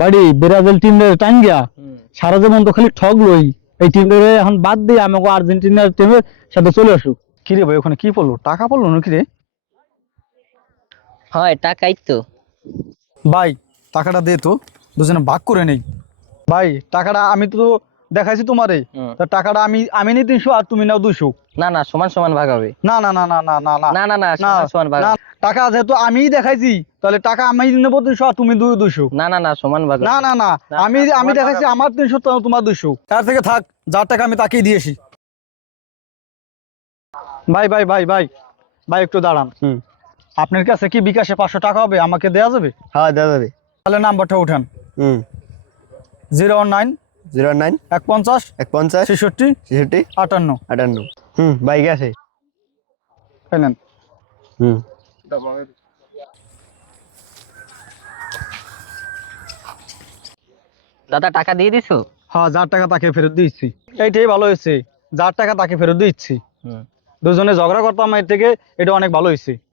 বাড়ি ব্রাজিল টিমের টাইম গিয়া সারা জীবন তো খালি ঠগলই। এই টিমের এখন বাদ দিয়ে আমাকে আর্জেন্টিনার টিমের সাথে চলে আসুক। কি রে ভাই, ওখানে কি পড়লো? টাকা পড়লো নাকি রে? হয় টাকাই তো। ভাই টাকাটা দে তো, দুজনে ভাগ করে নেই। ভাই টাকাটা আমি তো দেখাইছি তোমারে, তা টাকাটা আমি আমি নিই 300 আর তুমি নাও 200। না না, সমান সমান ভাগ হবে। না না না না না না না না না না, না সমান সমান ভাগ না, হবে। টাকা যেহেতু আমিই দেখাইছি তাহলে টাকা আমি নেবো 200 আর তুমি 200। না না না, সমান ভাগ না হবে। না না, আমি আমি দেখাইছি আমার 300 তো তোমার 200। তার থেকে থাক, যার টাকা আমি তাকেই দিয়েছি। ভাই ভাই ভাই ভাই ভাই একটু দাঁড়ান। আপনার কাছে কি বিকাশে 500 টাকা হবে? আমাকে দেয়া যাবে? হ্যাঁ দেওয়া যাবে। তাহলে নাম্বারটা উঠান। 019 09 150 150 66 66 58। 58। ভাই গেছে। পেলেন? দাদা টাকা দিয়ে দিছো? হ্যাঁ, যার টাকা তাকে ফেরত দিচ্ছি। এইটাই ভালো হয়েছে, যার টাকা তাকে ফেরত দিচ্ছি। দুজনে ঝগড়া করতাম এর থেকে এটা অনেক ভালো হয়েছে।